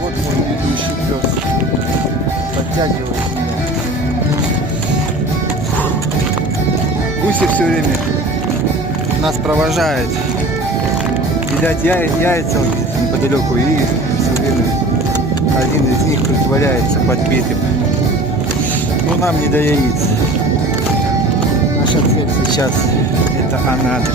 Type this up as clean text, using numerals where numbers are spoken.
Вот мой ведущий пес. Подтягивает меня. Гуси все время нас провожает. Видать, яйца вот здесь неподалеку, и все время один из них притворяется подбитым. Но нам не до яиц. Наша цель сейчас это анадырь.